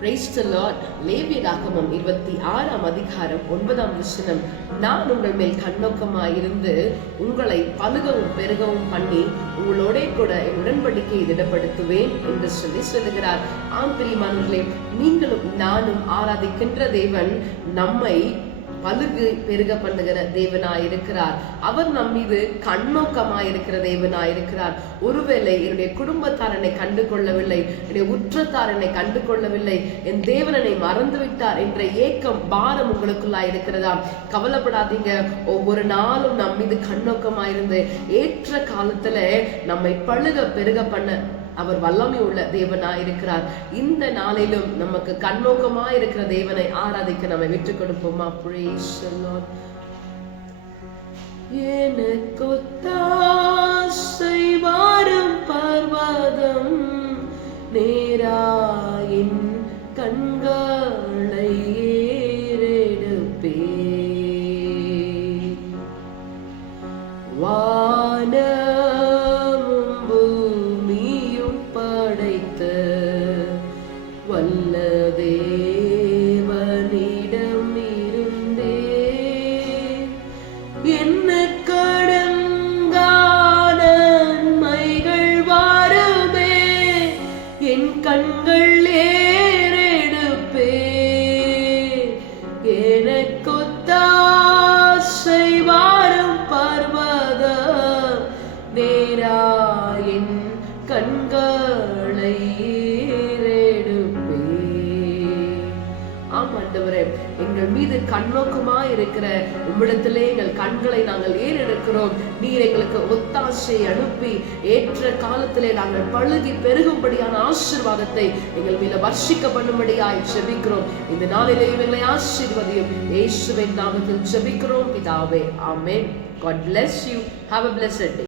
Praise the இருபத்தி ஆறாம் அதிகாரம் ஒன்பதாம் வசனம். நான் உங்கள் மேல் கண்ணோக்கமாயிருந்து உங்களை பழுகவும் பெருகவும் பண்ணி உங்களோட கூட என் உடன்படிக்கையை திடப்படுத்துவேன் என்று சொல்லி சொல்லுகிறார். ஆம் பிரியமானவர்களே நீங்களும் நானும் ஆராதிக்கின்ற தேவன் நம்மை பலுகு பெருக பண்ணுகிற தேவனா இருக்கிறார் அவர் நம் மீது கண்ணோக்கமா இருக்கிற தேவனா இருக்கிறார் ஒருவேளை என்னுடைய குடும்பத்தார் என்னை கண்டு கொள்ளவில்லை என்னுடைய உற்றத்தார் என்னை கண்டு கொள்ளவில்லை என் தேவனனை மறந்து விட்டார் என்ற ஏக்கம் பாரம் உங்களுக்குள்ளா இருக்கிறதா கவலைப்படாதீங்க. ஒவ்வொரு நாளும் நம் மீது கண்ணோக்கமா இருந்து ஏற்ற காலத்துல நம்மை பழுக பெருக பண்ண அவர் வல்லமை உள்ள தேவனாய் இருக்கிறார். இந்த நாளிலும் நமக்கு கண்ணோக்கமா இருக்கிற தேவனை ஆராதிக்க நம்ம விட்டு கொடுப்போமா? Praise எனக்கு வாரும் பர்வதம் நேராயின் கண்களை ஏறெடுப்பே வான கண்கள் ஏறெடுப்பே எனக்கொத்தாசை பர்வத நேரா என் கண்களை ஆண்டவரே எங்கள் மீது கண்ணோக்கமா இருக்கிற உம்மிடத்திலே எங்கள் கண்களை நாங்கள் ஏறெடுக்கிறோம் நீர் எங்களுக்கு ஒத்தாசை அனுப்பி ஏற்ற காலத்திலே நாங்கள் பழுகி பெருகும்படியான ஆசீர்வாதத்தை எங்கள் மீது வர்ஷிக்க பண்ணும்படியாய் ஜெபிக்கிறோம். இந்த நாளிலேயும் எங்களை ஆசீர்வதியும். இயேசுவின் நாமத்தில் ஜெபிக்கிறோம். பிதாவே ஆமேன். God bless you. Have a blessed day.